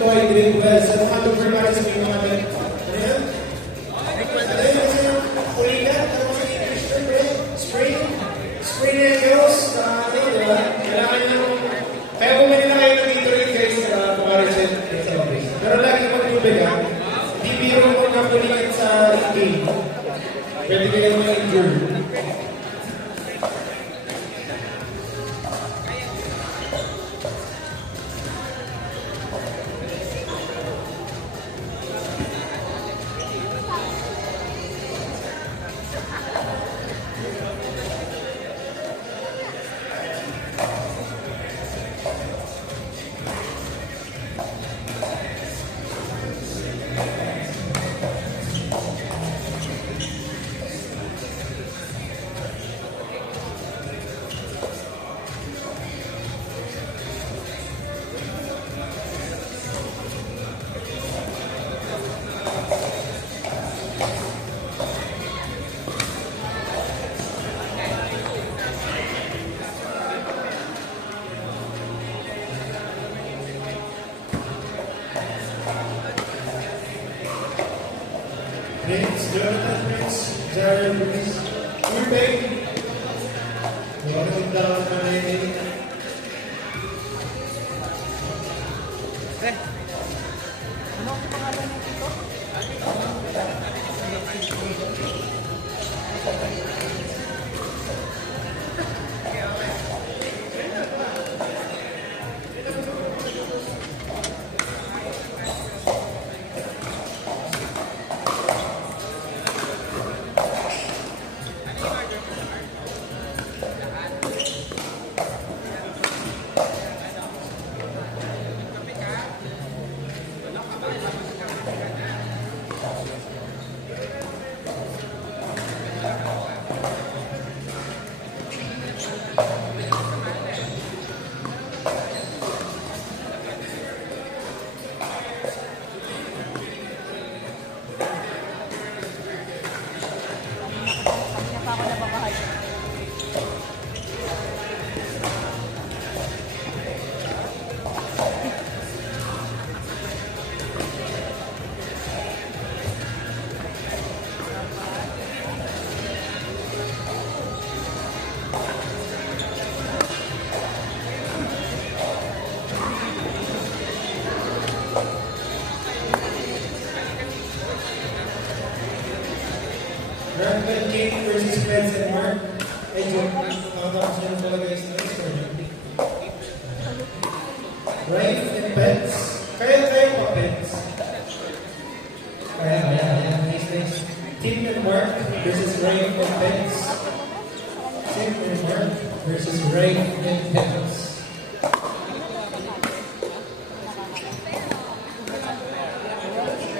to hydrate well. Sa mga super matches, may mga ano yan? Ano yun kasi yung uligat? Ano kasi Christian bread? Spring? Spring na yung girls? Di ba? Kailangan nyo kaya bumili na kayo ng Gatorade guys pumareset sa office. Pero lagi mag-tubig ha. Di biro mo na puligat sa game. Pwede kayo mag-injure. Prince, Jonathan Prince, Jared Prince, Urbay. Welcome down to my name. Ano ang pangalan niyo dito? Brandon King versus Pence and Mark. Medyo, makatapos nyo na talaga yung next one. Ryan and Pence. Kaya pa Pence. Kaya. Next. Tim and Mark versus Ryan and Pence. Tim and Mark versus Ryan and Pence.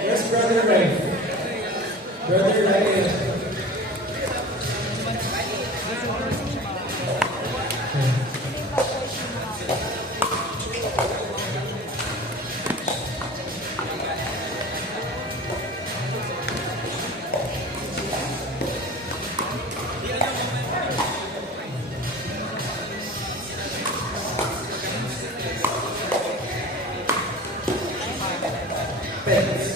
Yes, Brother Ryan. Brother Ryan. Pence.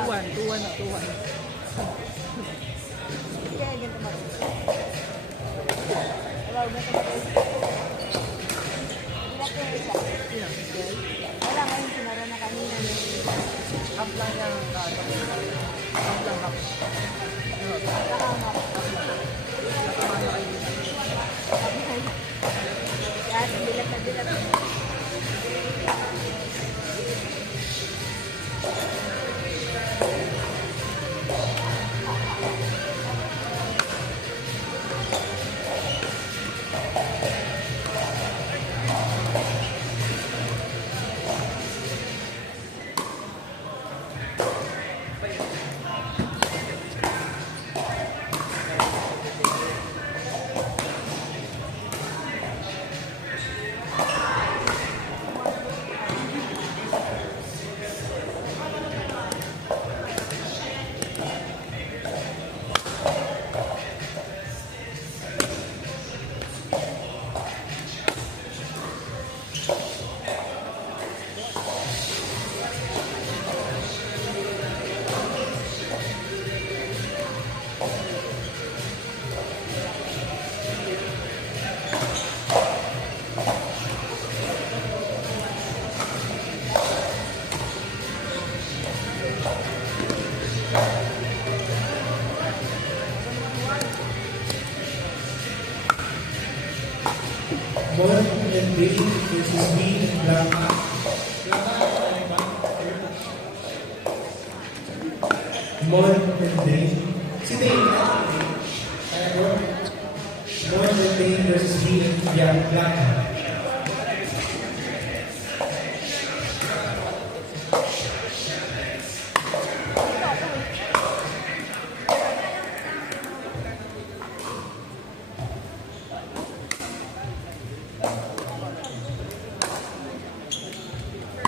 2-1 na, 2-1. Kaya ganito mag-isip. Wala, ganito mag-isip. Ilan ko yung isa? Sino? Wala ngayon, sinara na kanina. Half lang yung half lang half. Nakahangap. Nakamano kayo. Sabi ko, kaya bilat na bilat. Mon and Dane versus me and Blanca. Mon and Dane. Si Dane, Mon and Dane versus me and Blanca.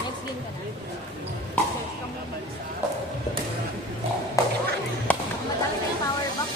Next game ka na. Search ka mo. Madami na yung power box.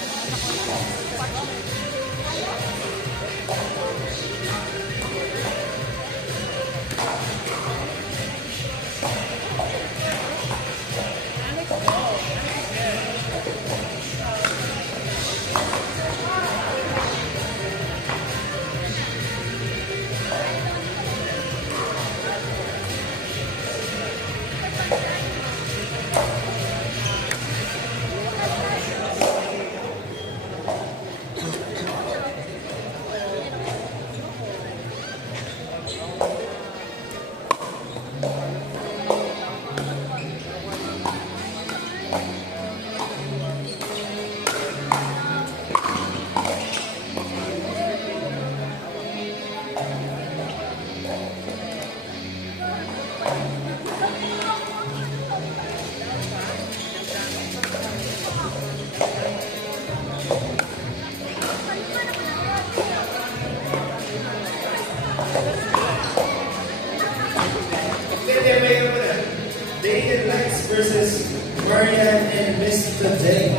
Dane and Lex versus Marian and Mr. J.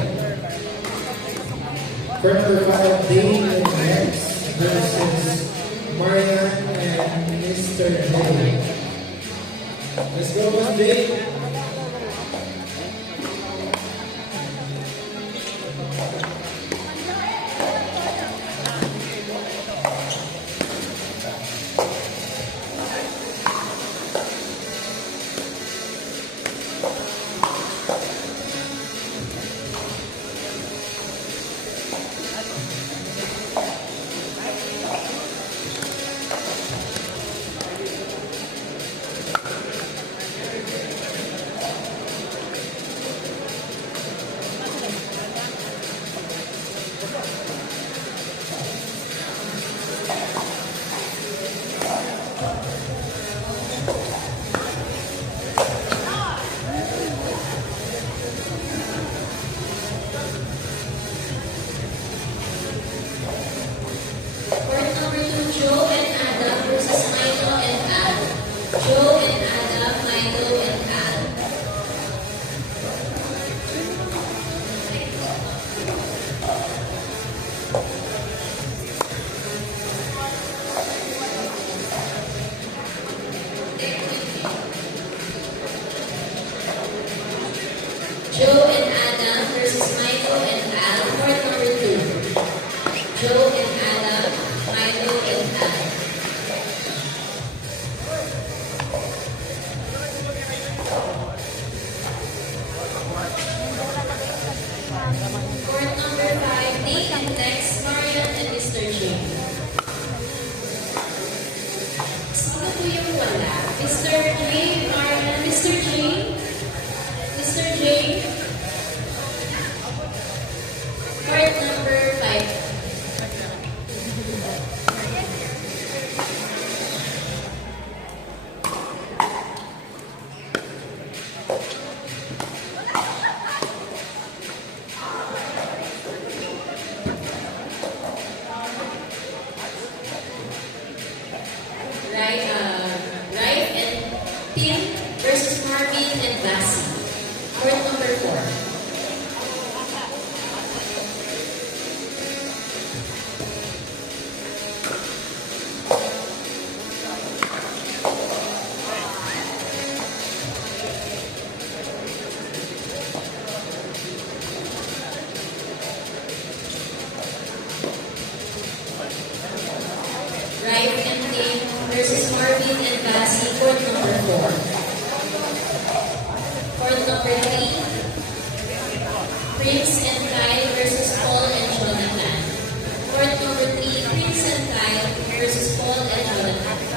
For number 5, Dane and Lex versus Marian and Mr. J. Let's go with Dane. Joe and Adam versus Milo and Al. Court number 2. Joe and Adam, Milo and Al. Court number 5, Nick and Lex, Marion and Mr. J. Sino po yung wala? Mr. J, Marion, Mr. J? Mr. J? Court number 5. Rife and Tim versus Marvin and Bassi. Court number 4. Rife and Tim versus Marvin and Bassi. Court number 4. Court number 3. Prince and Kyle versus Paul and Jonathan. Court number 3. Prince and Kyle versus Paul and Jonathan.